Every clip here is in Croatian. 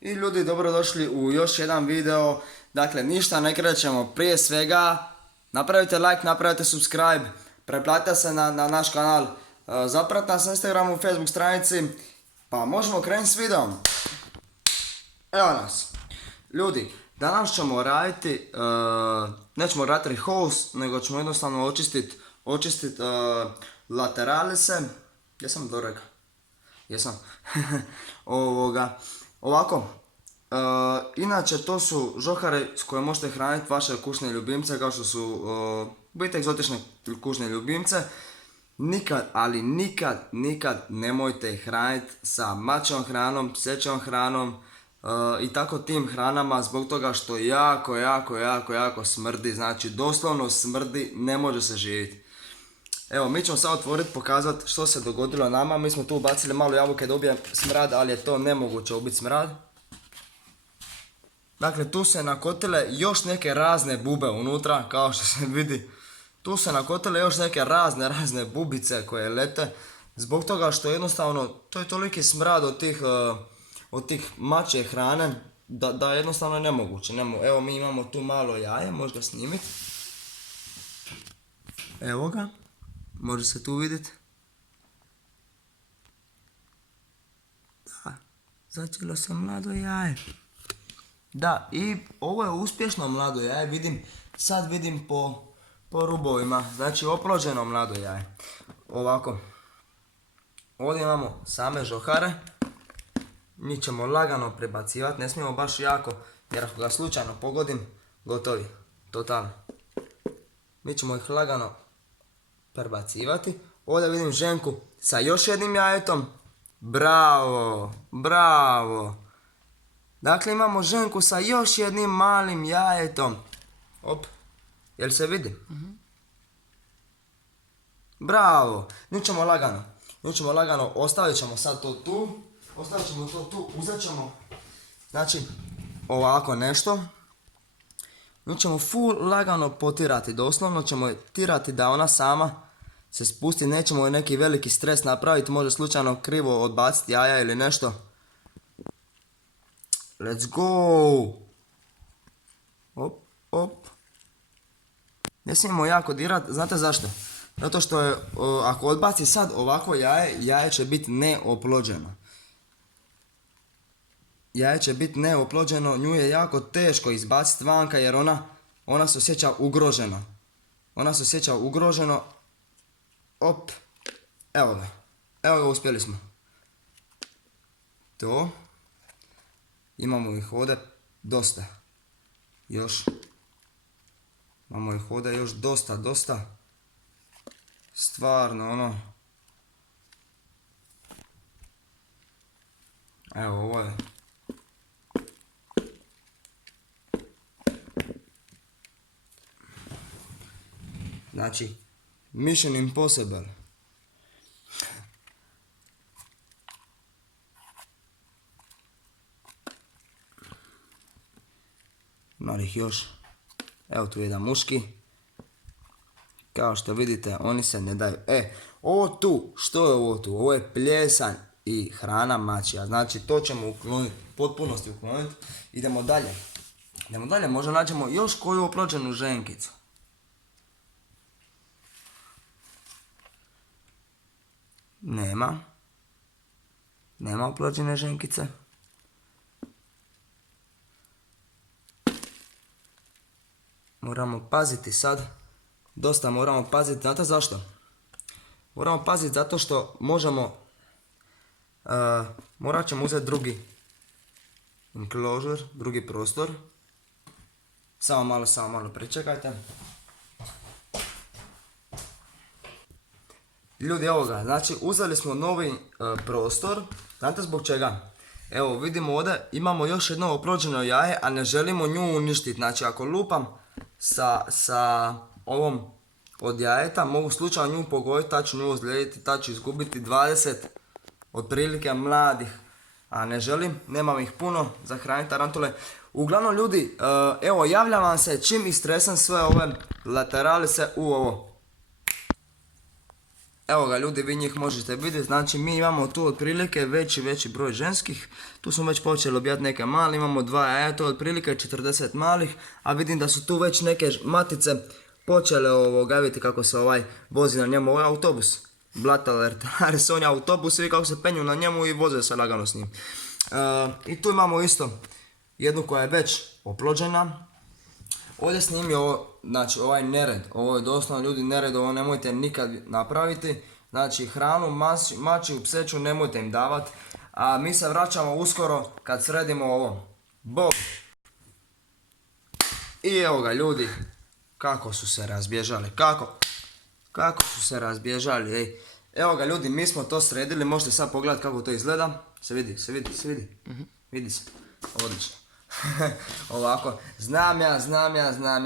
I ljudi, dobrodošli u još jedan video. Dakle, ništa ne krećemo. Prije svega, napravite like, napravite subscribe, pretplatite se na naš kanal, zapratite nas na Instagramu, Facebook stranici, pa možemo krenuti s videom. Evo nas. Ljudi, danas ćemo raditi, nećemo raditi rehouse, nego ćemo jednostavno očistit lateralise. Jesam dobro rekao? Jesam. Ovako, inače to su žohare s koje možete hraniti vaše kućne ljubimce, kao što su biti egzotične kućne ljubimce. Nikad, ali nikad nemojte ih hraniti sa mačevom hranom, psećom hranom i tako tim hranama, zbog toga što jako smrdi, znači doslovno smrdi, ne može se živjeti. Evo, mi ćemo sad otvoriti, pokazati što se dogodilo nama. Mi smo tu ubacili malo jabuke da ubije smrad, ali je to nemoguće ubiti smrad. Dakle, tu se nakotile još neke razne bube unutra, kao što se vidi. Tu se nakotile još neke razne bubice koje lete. Zbog toga što jednostavno, to je toliki smrad od tih mačje hrane, da jednostavno je nemoguće. Evo, mi imamo tu malo jaje, možda snimiti. Evo ga. Može se tu vidjeti. Da, začelo se mlado jaje. Da, i ovo je uspješno mlado jaje, sad vidim po rubovima, znači oplođeno mlado jaje. Ovako, ovdje imamo same žohare, njih ćemo lagano prebacivati, ne smijemo baš jako, jer ako ga slučajno pogodim, gotovi, totalno. Mi ćemo ih lagano prebacivati. Ovdje vidim ženku sa još jednim jajetom. Bravo. Dakle, imamo ženku sa još jednim malim jajetom. Op, jel se vidi? Bravo. Nju ćemo lagano, ostavit ćemo sad to tu. Uzet ćemo, znači, ovako nešto. Nju ćemo full lagano potirati, doslovno ćemo je tirati da ona sama se spusti, nećemo joj neki veliki stres napraviti, može slučajno krivo odbaciti jaja ili nešto. Let's go! Op. Ne smijemo jako dirati, znate zašto? Zato što je, ako odbaci sad ovako jaje će biti neoplođeno. Jaje će biti neoplođeno, nju je jako teško izbaciti vanka jer ona se osjeća ugroženo. Op, evo ga, uspjeli smo. To, imamo ih ovdje dosta, dosta. Stvarno, evo ovo je. Znači, Mission Impossible. Ima ih još. Evo tu jedan muški. Kao što vidite, oni se ne daju. Ovo tu, što je ovo tu? Ovo je pljesan i hrana mačja. Znači, to ćemo ukloniti, potpunosti ukloniti. Idemo dalje, možda nađemo još koju oplođenu ženkicu. Nema oplođene ženkice. Moramo paziti sad. Dosta moramo paziti. Znate zašto? Moramo paziti zato što morat ćemo uzeti drugi enclosure, drugi prostor. Samo malo pričekajte. Ljudi, evo ga, znači uzeli smo novi prostor, znate zbog čega? Evo, vidimo ovdje, imamo još jedno oplođeno jaje, a ne želimo nju uništiti. Znači, ako lupam sa ovom od jajeta, mogu slučajno nju pogoditi, ta ću nju ozlijediti, ta ću izgubiti 20 otprilike mladih, a ne želim, nemam ih puno za hraniti tarantule. Uglavnom, ljudi, evo, javljam vam se čim istresam sve ove lateralise u ovo. Evo ga ljudi, vi njih možete vidjeti, znači mi imamo tu otprilike veći broj ženskih, tu smo već počeli objaviti neke male, imamo 2 jaja, to je otprilike 40 malih, a vidim da su tu već neke matice počele vidjeti kako se vozi na njemu ovaj autobus. Blataler, on je autobus i kako se penju na njemu i voze se lagano s njim. I tu imamo isto jednu koja je već oplođena. Ovdje snimio znači ovaj nered, ovo je doslovno ljudi nered, ovo nemojte nikad napraviti. Znači hranu, mačju, pseću nemojte im davati. A mi se vraćamo uskoro kad sredimo ovo. Bog! I evo ga ljudi, kako su se razbježali, kako su se razbježali, ej. Evo ga ljudi, mi smo to sredili, možete sad pogledati kako to izgleda. Se vidi? Vidi se, odlično. Ovako, znam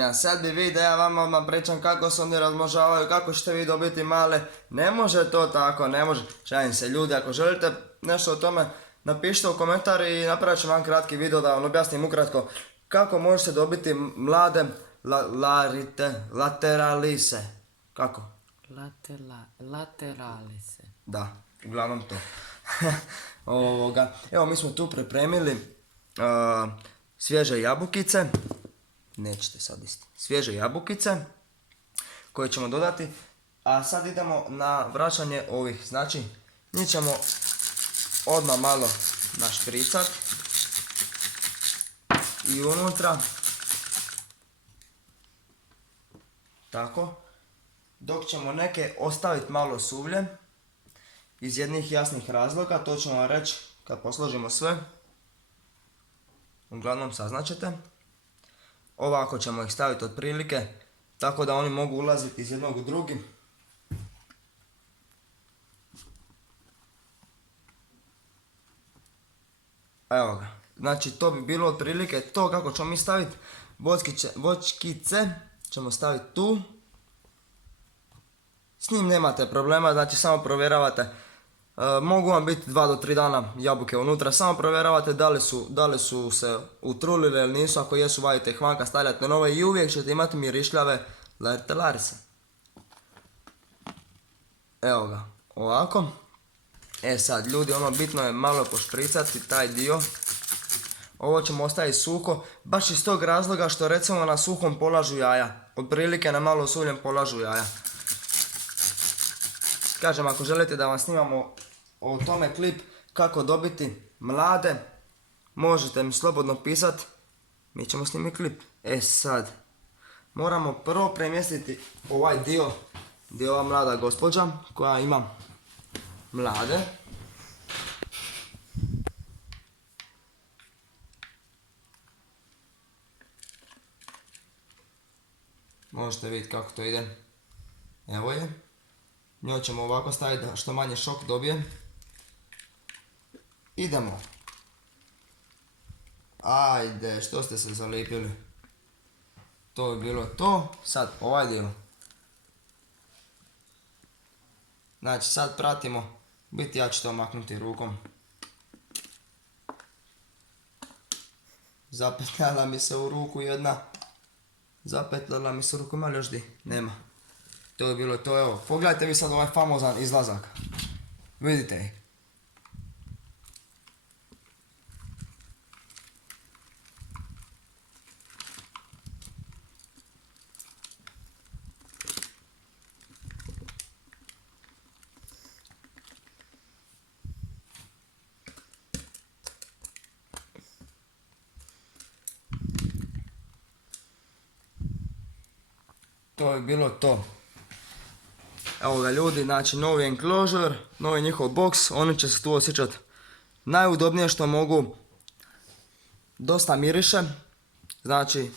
ja, sad bi vi da ja vama pričam kako se oni razmnožavaju, kako ćete vi dobiti male, ne može to tako, ne može. Šalim se ljudi, ako želite nešto o tome, napišite u komentar i napravit ću vam kratki video da vam objasnim ukratko kako možete dobiti mlade lateralise. Kako? Lateralise. Da, uglavnom to. Evo mi smo tu pripremili svježe jabukice, nećete sad isti, svježe jabukice koje ćemo dodati, a sad idemo na vraćanje ovih, znači njih ćemo odmah malo našpricat i unutra, tako, dok ćemo neke ostaviti malo suvlje, iz jednih jasnih razloga, to ćemo vam reći kad posložimo sve. Uglavnom saznaćete. Ovako ćemo ih staviti otprilike, tako da oni mogu ulaziti iz jednog u drugi. Evo ga. Znači to bi bilo otprilike to kako ćemo mi staviti. Voćkice ćemo staviti tu. S njim nemate problema, znači samo provjeravate. Mogu vam biti 2 do 3 dana jabuke unutra, samo provjeravate da li su se utrulile ili nisu, ako jesu vadite ih vanka, stavljate nove i uvijek ćete imati mirišljave lateralise. Evo ga, ovako. Sad ljudi, bitno je malo pošpricati taj dio. Ovo ćemo ostaviti suho, baš iz tog razloga što recimo na suhom polažu jaja. Otprilike na malo suvljem polažu jaja. Kažem, ako želite da vam snimamo o tome klip kako dobiti mlade, možete mi slobodno pisati, mi ćemo snimiti klip. Sad, moramo prvo premjestiti ovaj dio gdje je ova mlada gospođa koja ima mlade. Možete vidjeti kako to ide. Evo je. Njoj ćemo ovako staviti da što manje šok dobije. Idemo. Ajde, što ste se zalipili. To je bilo to. Sad ovaj dio. Znači sad pratimo. Biti ja ću to maknuti rukom. Zapetljala mi se u ruku jedna. Zapetljala mi se u ruku, ima li još di? Nema. To je bilo to, evo. Pogledajte vi sad ovaj famozan izlazak. Vidite ih. To je bilo to. Evo ga ljudi, znači novi enclosure, novi njihov box, oni će se tu osjećati najudobnije što mogu. Dosta miriše, znači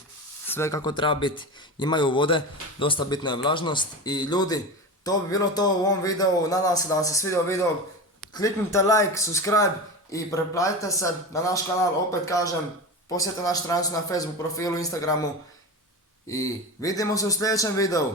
sve kako treba biti, imaju vode, dosta bitna je vlažnost. I ljudi, to bi bilo to u ovom videu, nadam se da vam se svidio video. Kliknite like, subscribe i pretplatite se na naš kanal, opet kažem, posjetite našu stranicu na Facebook profilu, Instagramu i vidimo se u sljedećem videu.